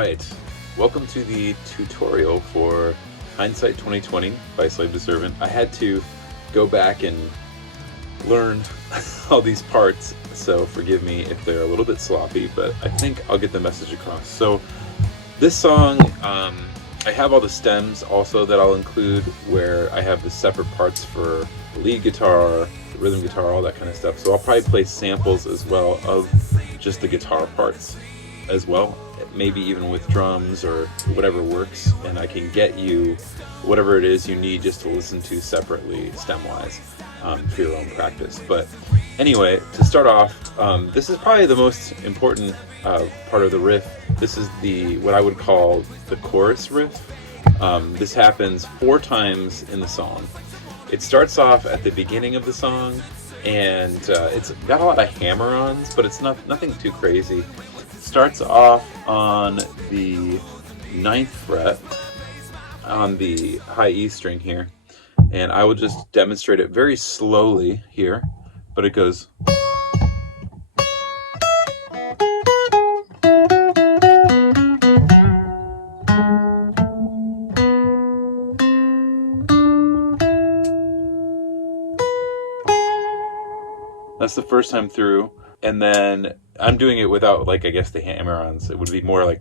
Alright, welcome to the tutorial for Hindsight 2020 by Slave to Servant. I had to go back and learn all these parts, so forgive me if they're a little bit sloppy, but I think I'll get the message across. So this song, I have all the stems also that I'll include, where I have the separate parts for the lead guitar, the rhythm guitar, all that kind of stuff. So I'll probably play samples as well of just the guitar parts as well, maybe even with drums or whatever works, and I can get you whatever it is you need just to listen to separately stem-wise for your own practice. But anyway, to start off, this is probably the most important part of the riff. This is what I would call the chorus riff. This happens 4 times in the song. It starts off at the beginning of the song, and it's got a lot of hammer-ons, but it's nothing too crazy. Starts off on the 9th fret on the high E string here, and I will just demonstrate it very slowly here, but it goes. That's the first time through, and then I'm doing it without, like, I guess the hammer-ons. It would be more like.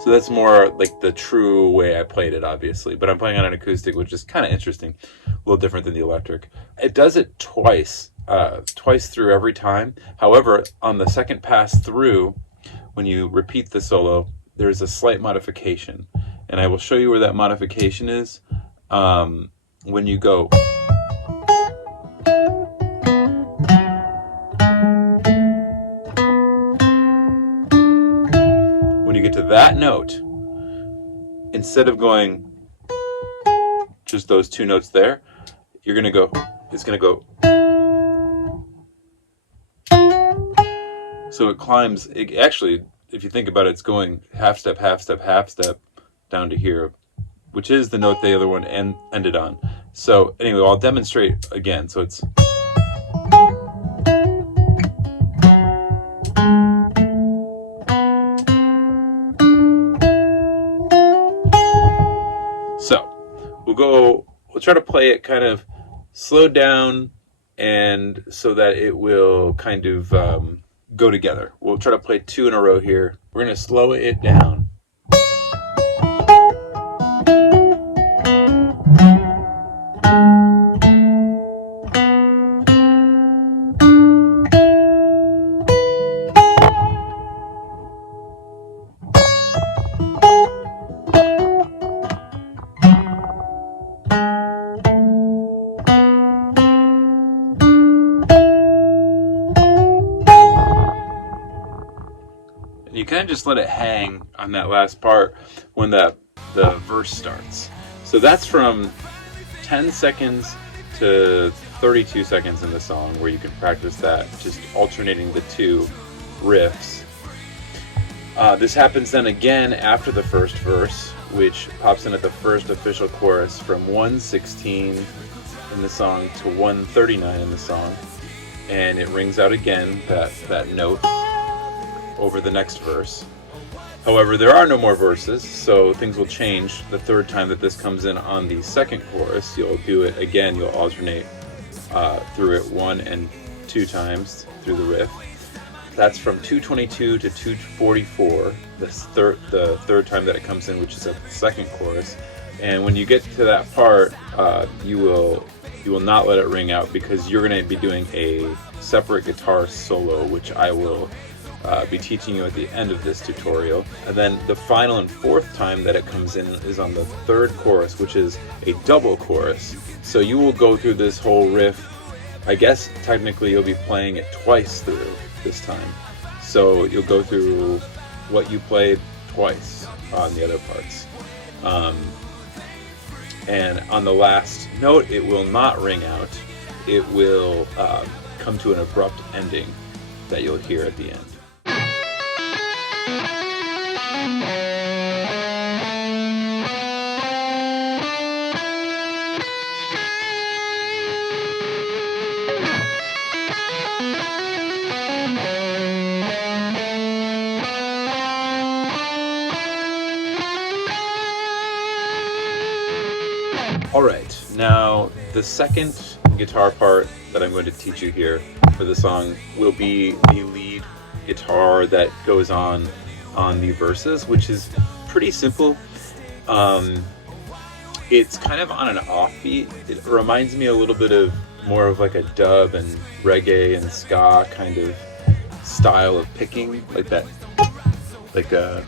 So that's more like the true way I played it, obviously, but I'm playing on an acoustic, which is kind of interesting, a little different than the electric. It does it twice through every time. However, on the second pass through, when you repeat the solo, there's a slight modification, and I will show you where that modification is when you go. When you get to that note, instead of going just those 2 notes there, you're gonna go. It's gonna go. So it climbs. Actually, if you think about it, it's going half step, half step, half step down to here, which is the note the other one ended on. So anyway, I'll demonstrate again. So it's. So we'll try to play it kind of slowed down, and so that it will kind of go together. We'll try to play 2 in a row here. We're going to slow it down. You kind of just let it hang on that last part when the verse starts. So that's from 10 seconds to 32 seconds in the song, where you can practice that, just alternating the 2 riffs. This happens then again after the first verse, which pops in at the first official chorus from 1:16 in the song to 1:39 in the song, and it rings out again, that note, over the next verse. However, there are no more verses, so things will change the 3rd time that this comes in on the 2nd chorus. You'll do it again, you'll alternate through it 1 and 2 times through the riff. That's from 2:22 to 2:44, the third time that it comes in, which is at the 2nd chorus. And when you get to that part, you will not let it ring out, because you're going to be doing a separate guitar solo, which I will be teaching you at the end of this tutorial. And then the final and 4th time that it comes in is on the 3rd chorus, which is a double chorus. So you will go through this whole riff. I guess technically you'll be playing it twice through this time. So you'll go through what you played twice on the other parts. And on the last note, it will not ring out. It will come to an abrupt ending that you'll hear at the end. Alright, now the second guitar part that I'm going to teach you here for the song will be the lead guitar that goes on the verses, which is pretty simple. It's kind of on an offbeat. It reminds me a little bit of more of like a dub and reggae and ska kind of style of picking, like that, like a,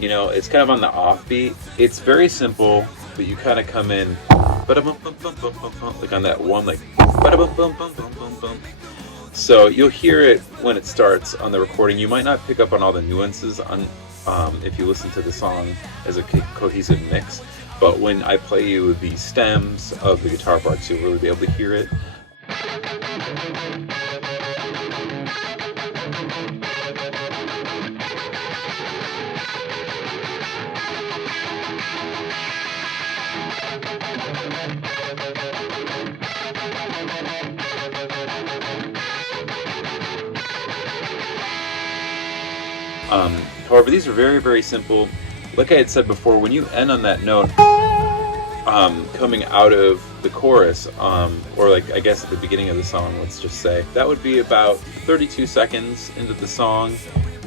you know, it's kind of on the offbeat. It's very simple, but you kind of come in like on that one, like so you'll hear it when it starts on the recording. You might not pick up on all the nuances on if you listen to the song as a cohesive mix, but when I play you the stems of the guitar parts, you'll really be able to hear it. However, these are very, very simple. Like I had said before, when you end on that note, coming out of the chorus, or like I guess at the beginning of the song, let's just say, that would be about 32 seconds into the song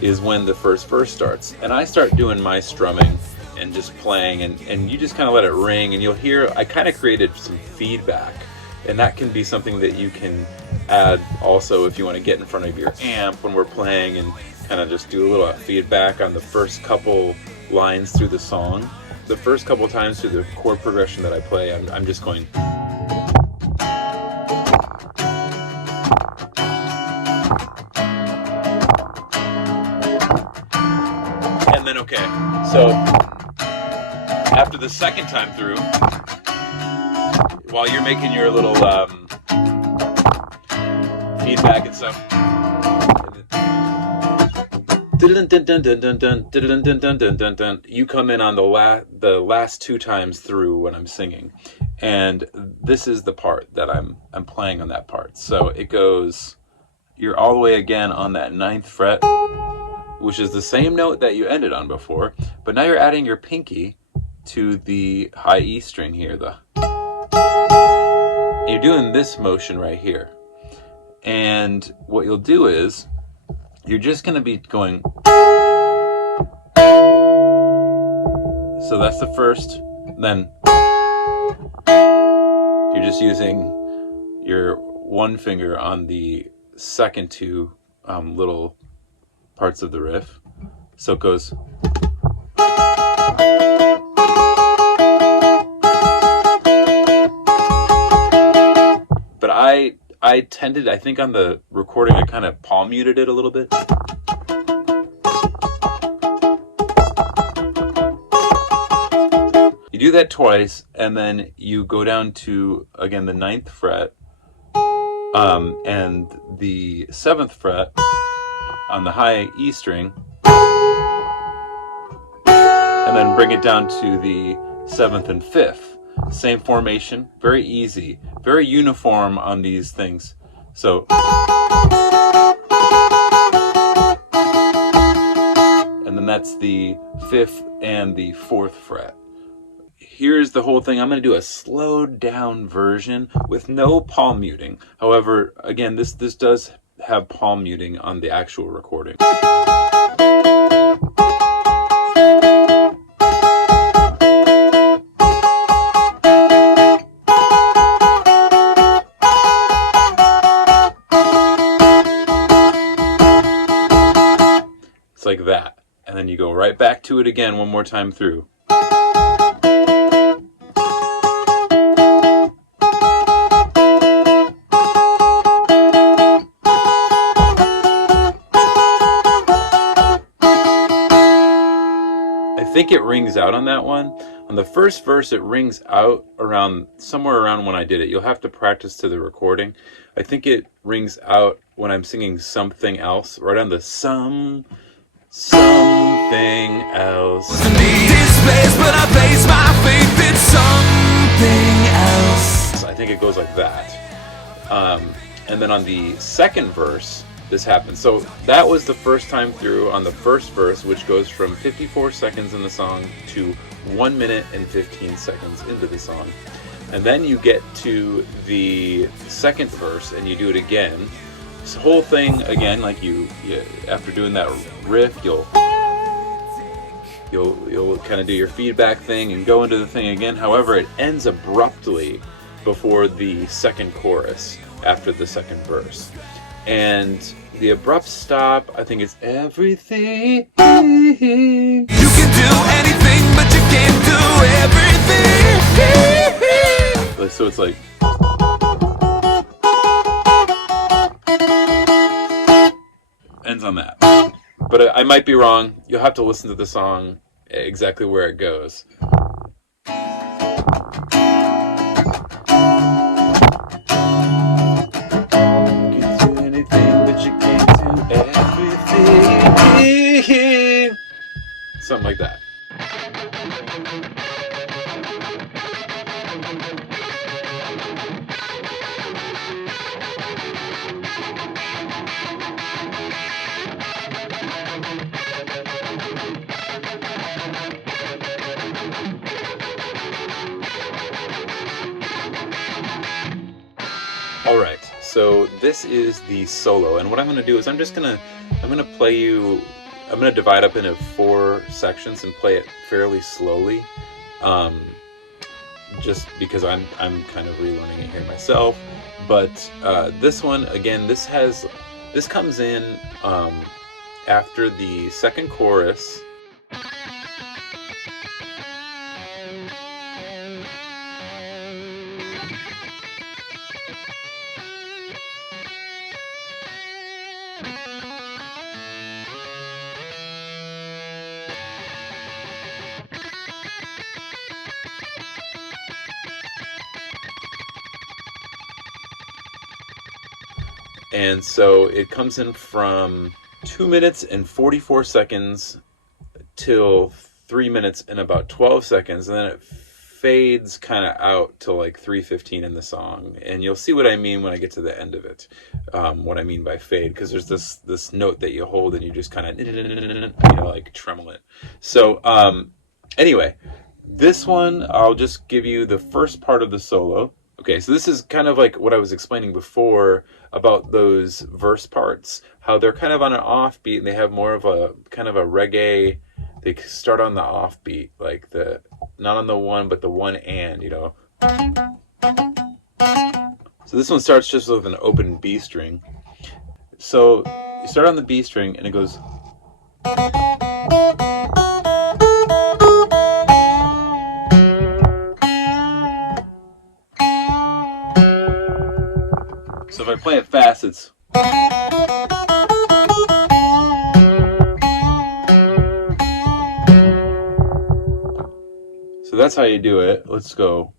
is when the first verse starts. And I start doing my strumming and just playing, and you just kind of let it ring, and you'll hear, I kind of created some feedback. And that can be something that you can add also if you want to get in front of your amp when we're playing and kind of just do a little feedback on the first couple lines through the song. The first couple times through the chord progression that I play, I'm just going. And then, okay, so after the second time through, while you're making your little feedback and stuff, you come in on the last two times through when I'm singing, and this is the part that I'm playing on that part. So it goes, you're all the way again on that 9th fret, which is the same note that you ended on before, but now you're adding your pinky to the high E string here. You're doing this motion right here, and what you'll do is you're just going to be going. So that's the first, then you're just using your one finger on the second two little parts of the riff. So it goes. But I tended, I think on the recording, I kind of palm muted it a little bit. You do that twice, and then you go down to, again, the 9th fret, and the 7th fret on the high E string, and then bring it down to the 7th and 5th. Same formation, very easy, very uniform on these things. So, and then that's the 5th and the 4th fret. Here's the whole thing. I'm going to do a slowed down version with no palm muting. However, again, this does have palm muting on the actual recording. Like that, and then you go right back to it again one more time through. I think it rings out on that one. On the first verse, it rings out around somewhere around when I did it. You'll have to practice to the recording. I think it rings out when I'm singing something else, right on the something else. This place, but I place my faith in something else. I think it goes like that. And then on the second verse, this happens. So that was the first time through on the first verse, which goes from 54 seconds in the song to 1 minute and 15 seconds into the song. And then you get to the second verse and you do it again. This whole thing again, like you after doing that riff, you'll kind of do your feedback thing and go into the thing again. However, it ends abruptly before the second chorus after the second verse. And the abrupt stop, I think, is everything. You can do anything, but you can't do everything. So it's like, ends on that. But I might be wrong. You'll have to listen to the song exactly where it goes. Something like that. All right, so this is the solo, and what I'm going to do is I'm going to play you. I'm going to divide up into 4 sections and play it fairly slowly, just because I'm kind of relearning it here myself. But this one, again, this comes in after the second chorus. And so it comes in from 2 minutes and 44 seconds till 3 minutes and about 12 seconds. And then it fades kind of out to like 3:15 in the song. And you'll see what I mean when I get to the end of it. What I mean by fade, because there's this note that you hold and you just kind of, like tremble it. So anyway, this one, I'll just give you the first part of the solo. Okay, so this is kind of like what I was explaining before about those verse parts, how they're kind of on an offbeat and they have more of a kind of a reggae. They start on the offbeat, like the not on the one, but the one and, So this one starts just with an open B string. So you start on the B string and it goes. So if I play it fast, it's. So that's how you do it. Let's go.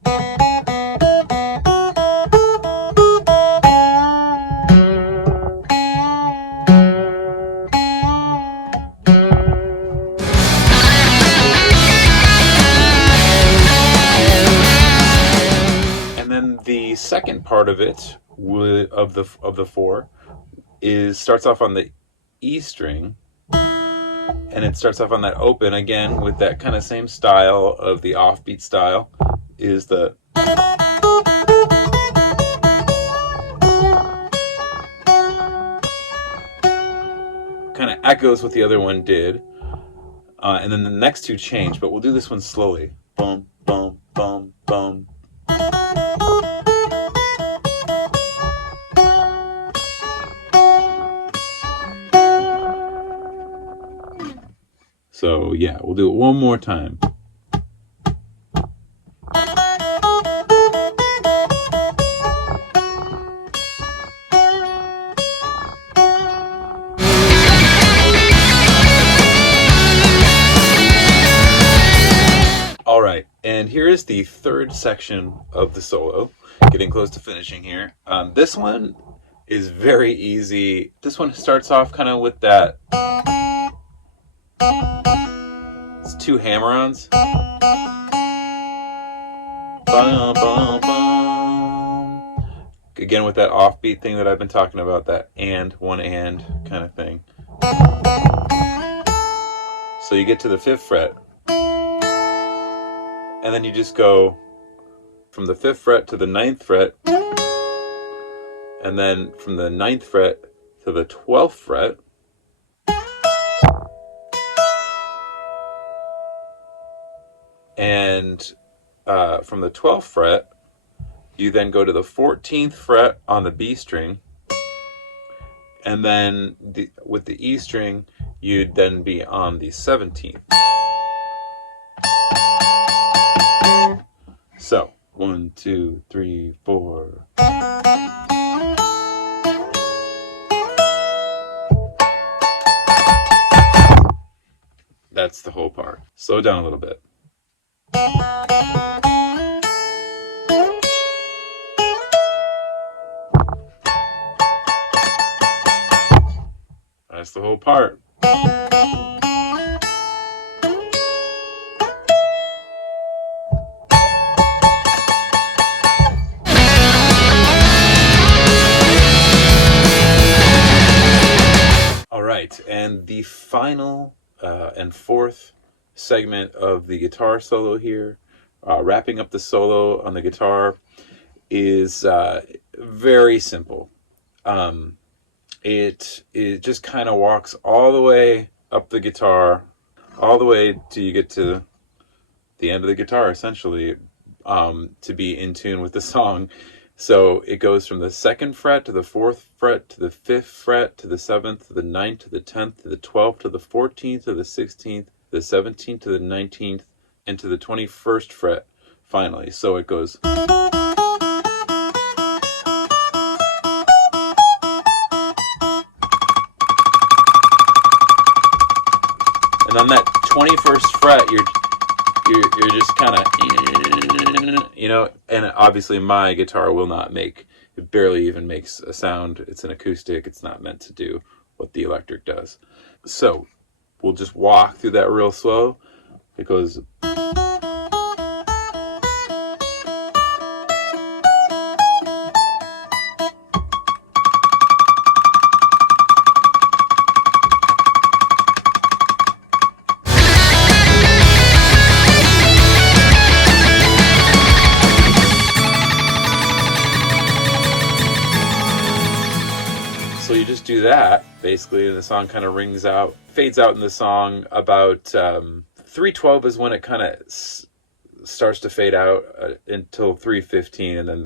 And then the second part of it, of the 4, starts off on the E string, and it starts off on that open again with that kind of same style of the offbeat style. Is the kind of echoes what the other one did, and then the next 2 change, but we'll do this one slowly. Boom, boom, boom, boom. So yeah, we'll do it one more time. All right, and here is the third section of the solo, getting close to finishing here. This one is very easy. This one starts off kind of with that. It's 2 hammer-ons. Bum, bum, bum. again with that offbeat thing that I've been talking about, that one and kind of thing. So you get to the 5th fret, and then you just go from the 5th fret to the 9th fret, and then from the 9th fret to the 12th fret, and from the 12th fret, you then go to the 14th fret on the B string, and then with the E string, you'd then be on the 17th. So 1, 2, 3, 4. That's the whole part. Slow down a little bit. That's the whole part. All right, and the final and 4th segment of the guitar solo here, wrapping up the solo on the guitar, is very simple. It just kind of walks all the way up the guitar, all the way till you get to the end of the guitar, essentially, to be in tune with the song. So it goes from the 2nd fret to the 4th fret to the 5th fret to the 7th to the 9th to the 10th to the 12th to the 14th to the 16th, the 17th to the 19th, and to the 21st fret finally. So it goes. And on that 21st fret, you're just kind of, and obviously my guitar will not make, it barely even makes a sound. It's an acoustic. It's not meant to do what the electric does. So we'll just walk through that real slow. It goes. So you just do that, basically, and the song kind of fades out in the song. About 3:12 is when it kind of starts to fade out until 3:15, and then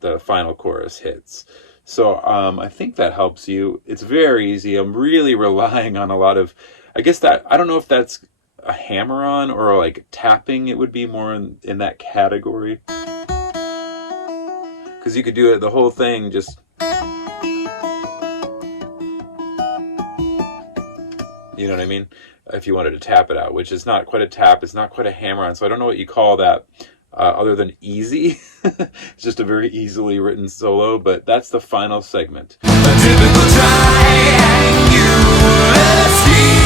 the final chorus hits. So I think that helps you. It's very easy. I'm really relying on a lot of, I guess that, I don't know if that's a hammer-on or like tapping. It would be more in that category. Because you could do it, the whole thing, just... You know what I mean? If you wanted to tap it out, which is not quite a tap, it's not quite a hammer-on, so I don't know what you call that other than easy. It's just a very easily written solo, but that's the final segment. A typical triangular scheme.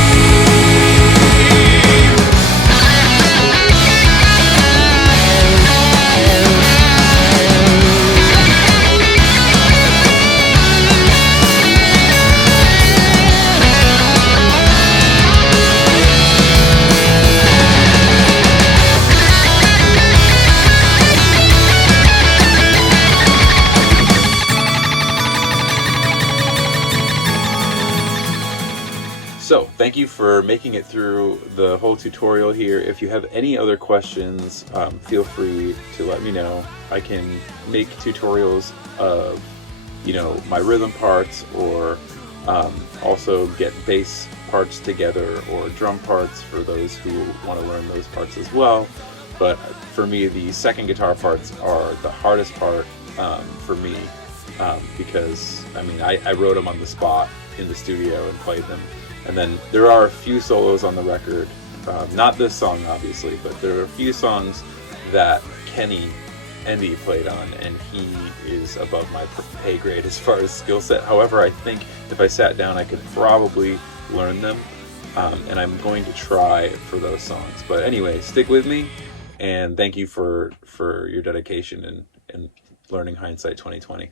So, thank you for making it through the whole tutorial here. If you have any other questions, feel free to let me know. I can make tutorials of, my rhythm parts, or also get bass parts together, or drum parts for those who want to learn those parts as well. But for me, the second guitar parts are the hardest part for me, because, I wrote them on the spot in the studio and played them. And then there are a few solos on the record, not this song obviously, but there are a few songs that Kenny Endy played on, and he is above my pay grade as far as skill set. However, I think if I sat down I could probably learn them, and I'm going to try for those songs. But anyway, stick with me, and thank you for your dedication and learning Hindsight 2020.